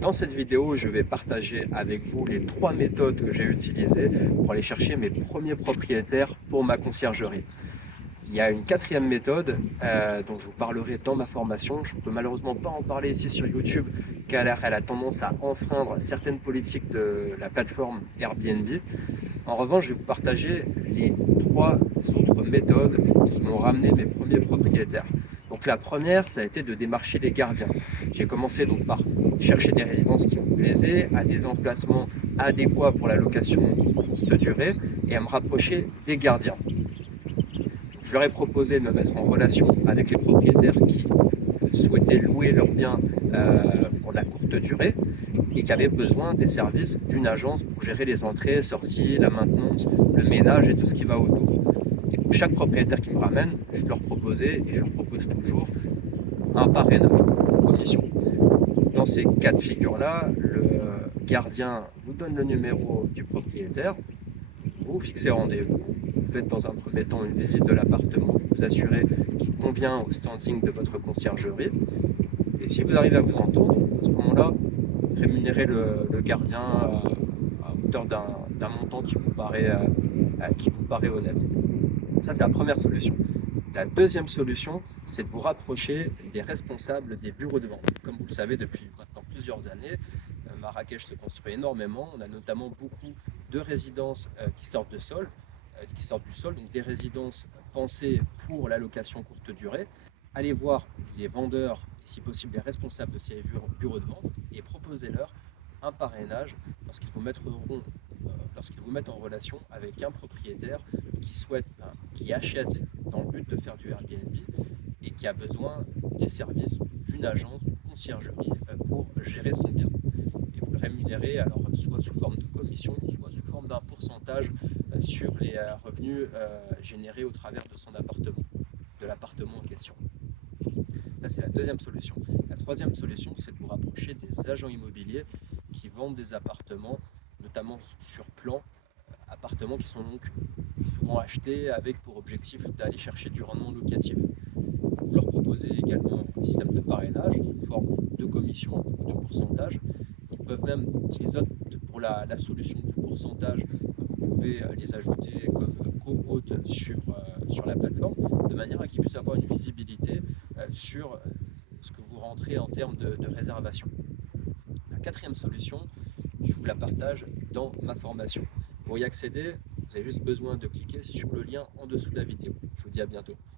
Dans cette vidéo, je vais partager avec vous les 3 méthodes que j'ai utilisées pour aller chercher mes premiers propriétaires pour ma conciergerie. Il y a une quatrième méthode dont je vous parlerai dans ma formation. Je ne peux malheureusement pas en parler ici sur YouTube car elle a tendance à enfreindre certaines politiques de la plateforme Airbnb. En revanche, je vais vous partager les 3 autres méthodes qui m'ont ramené mes premiers propriétaires. Donc la première, ça a été de démarcher les gardiens. J'ai commencé donc par chercher des résidences qui me plaisaient, à des emplacements adéquats pour la location courte durée et à me rapprocher des gardiens. Je leur ai proposé de me mettre en relation avec les propriétaires qui souhaitaient louer leurs biens pour la courte durée et qui avaient besoin des services d'une agence pour gérer les entrées, sorties, la maintenance, le ménage et tout ce qui va autour. Et pour chaque propriétaire qui me ramène, je leur proposais et je leur propose toujours un parrainage, une commission. Dans ces cas de figure-là, le gardien vous donne le numéro du propriétaire, vous fixez rendez-vous, vous faites dans un premier temps une visite de l'appartement, vous assurez qu'il convient au standing de votre conciergerie. Et si vous arrivez à vous entendre, à ce moment-là, rémunérez le gardien à hauteur d'un montant qui vous paraît honnête. Ça, c'est la première solution. La deuxième solution, c'est de vous rapprocher des responsables des bureaux de vente. Comme vous le savez, depuis maintenant plusieurs années, Marrakech se construit énormément. On a notamment beaucoup de résidences qui sortent du sol, donc des résidences pensées pour la location courte durée. Allez voir les vendeurs et si possible les responsables de ces bureaux de vente et proposez-leur un parrainage lorsqu'ils vous mettent en relation avec un propriétaire qui achète dans le but de faire du Airbnb et qui a besoin des services d'une agence, d'une conciergerie pour gérer son bien. Et vous le rémunérez alors soit sous forme de commission, soit sous forme d'un pourcentage sur les revenus générés au travers de son appartement, de l'appartement en question. Ça, c'est la deuxième solution. La troisième solution, c'est de vous rapprocher des agents immobiliers qui vendent des appartements, notamment sur plan, appartements qui sont donc souvent achetés avec pour objectif d'aller chercher du rendement locatif. Vous leur proposez également un système de parrainage sous forme de commission ou de pourcentage. Ils peuvent même, s'ils optent pour la solution du pourcentage, vous pouvez les ajouter comme co-hôtes sur la plateforme, de manière à qu'ils puissent avoir une visibilité sur ce que vous rentrez en termes de réservation. La quatrième solution, je vous la partage dans ma formation. Pour y accéder, vous avez juste besoin de cliquer sur le lien en dessous de la vidéo. Je vous dis à bientôt.